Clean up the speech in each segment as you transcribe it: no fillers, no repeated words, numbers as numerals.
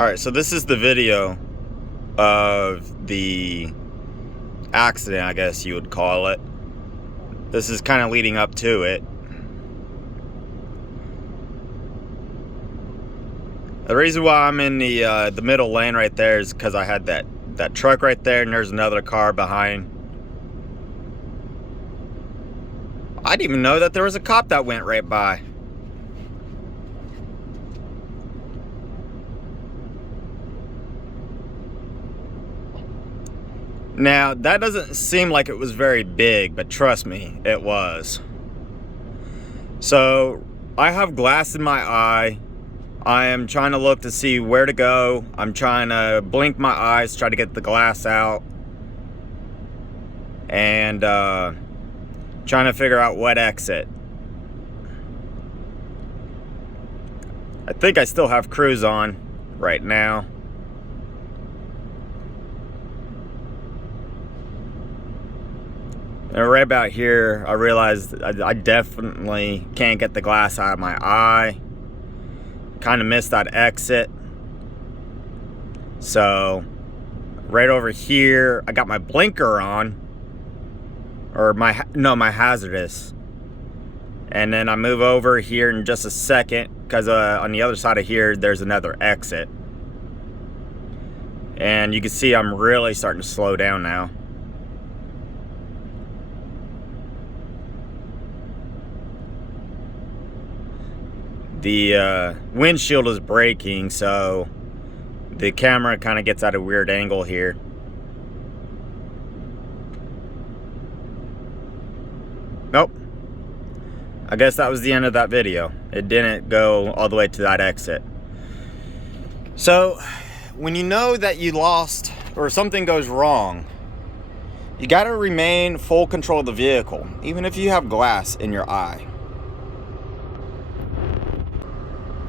Alright, so this is the video of the accident, I guess you would call it. This is kind of leading up to it. The reason why I'm in the middle lane right there is because I had that truck right there, and there's another car behind. I didn't even know that there was a cop that went right by. Now, that doesn't seem like it was very big, but trust me, it was. So, I have glass in my eye. I am trying to look to see where to go. I'm trying to blink my eyes, try to get the glass out. And trying to figure out what exit. I think I still have cruise on right now. And right about here, I realized I definitely can't get the glass out of my eye. Kind of missed that exit. So, right over here, I got my blinker on. Or my hazardous. And then I move over here in just a second, because on the other side of here, there's another exit. And you can see I'm really starting to slow down now. The windshield is breaking, so the camera kind of gets at a weird angle here. Nope. I guess that was the end of that video. It didn't go all the way to that exit. So, when you know that you lost or something goes wrong, you gotta remain full control of the vehicle, even if you have glass in your eye.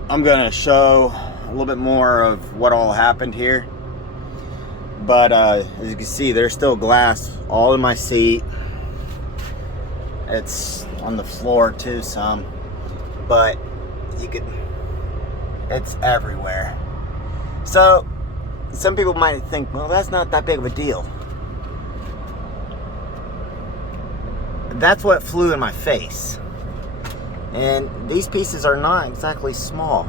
I'm gonna show a little bit more of what all happened here. But as you can see, there's still glass all in my seat. It's on the floor too some, but it's everywhere. So some people might think, well, that's not that big of a deal. That's what flew in my face. And these pieces are not exactly small.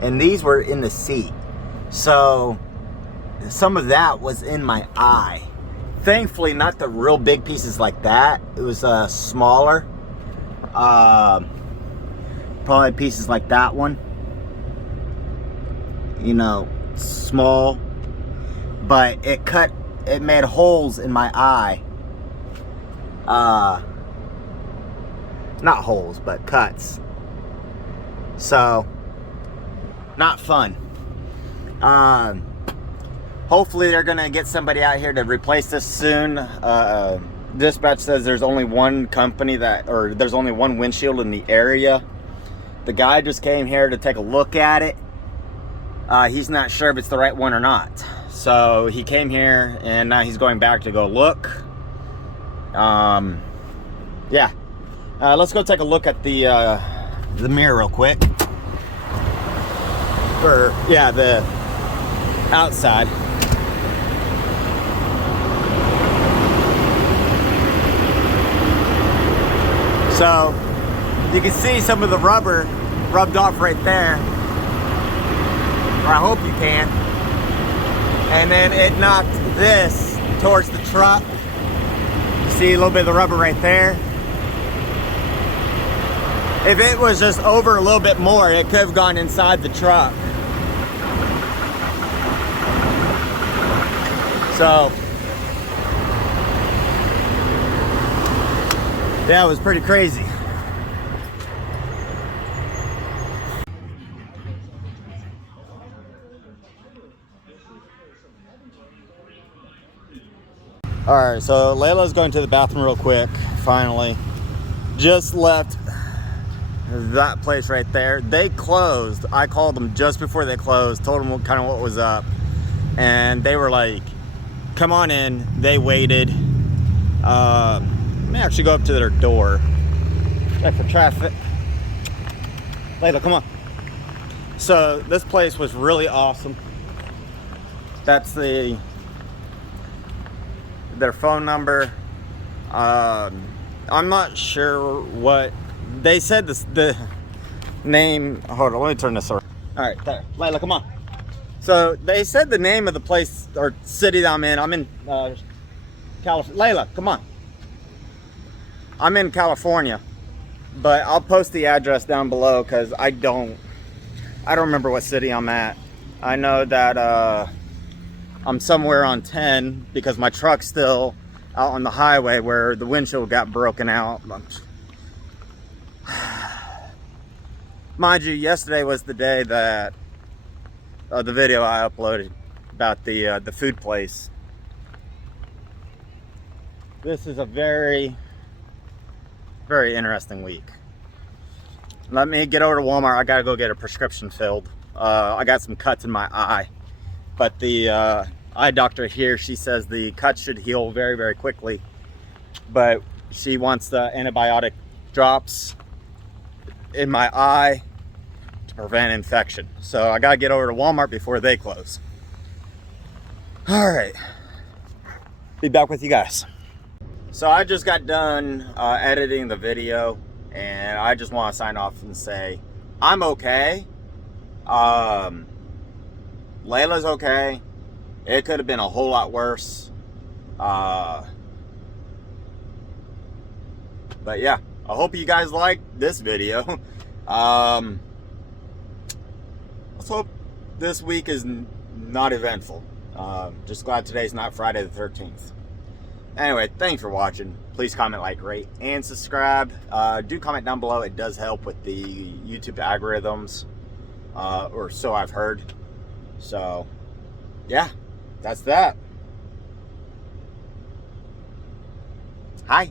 And these were in the seat. So some of that was in my eye. Thankfully, not the real big pieces like that. It was smaller. Probably pieces like that one. You know, small. But it made holes in my eye. Not holes, but cuts. So, not fun. Hopefully they're gonna get somebody out here to replace this soon. Dispatch says there's only one company there's only one windshield in the area. The guy just came here to take a look at it. He's not sure if it's the right one or not. So he came here and now he's going back to go look. Yeah. Let's go take a look at the mirror real quick. The outside. So you can see some of the rubber rubbed off right there, or I hope you can. And then it knocked this towards the truck. You see a little bit of the rubber right there. If it was just over a little bit more, it could have gone inside the truck. So, yeah, it was pretty crazy. Alright, so Layla's going to the bathroom real quick, finally. Just left that place right there. They closed. I called them just before they closed, told them kind of what was up. And they were like, come on in. They waited. Let me actually go up to their door. Check for traffic. Layla, come on. So this place was really awesome. That's their phone number. I'm not sure what they said. The name. Hold on, let me turn this around. All right, there, Layla, come on. So they said the name of the place or city that I'm in. I'm in California. Layla, come on. I'm in California, but I'll post the address down below because I don't remember what city I'm at. I know that I'm somewhere on 10 because my truck's still out on the highway where the windshield got broken out. Mind you, yesterday was the day that the video I uploaded about the food place. This is a very, very interesting week. Let me get over to Walmart. I gotta go get a prescription filled. I got some cuts in my eye, but the eye doctor here, she says the cuts should heal very, very quickly, but she wants the antibiotic drops in my eye to prevent infection. So I gotta get over to Walmart before they close. All right, be back with you guys. So I just got done editing the video, and I just want to sign off and say I'm okay. Layla's okay. It could have been a whole lot worse. But yeah, I hope you guys liked this video. Let's hope this week is not eventful. Just glad today's not Friday the 13th. Anyway, thanks for watching. Please comment, like, rate, and subscribe. Do comment down below. It does help with the YouTube algorithms, or so I've heard. So, yeah, that's that. Hi.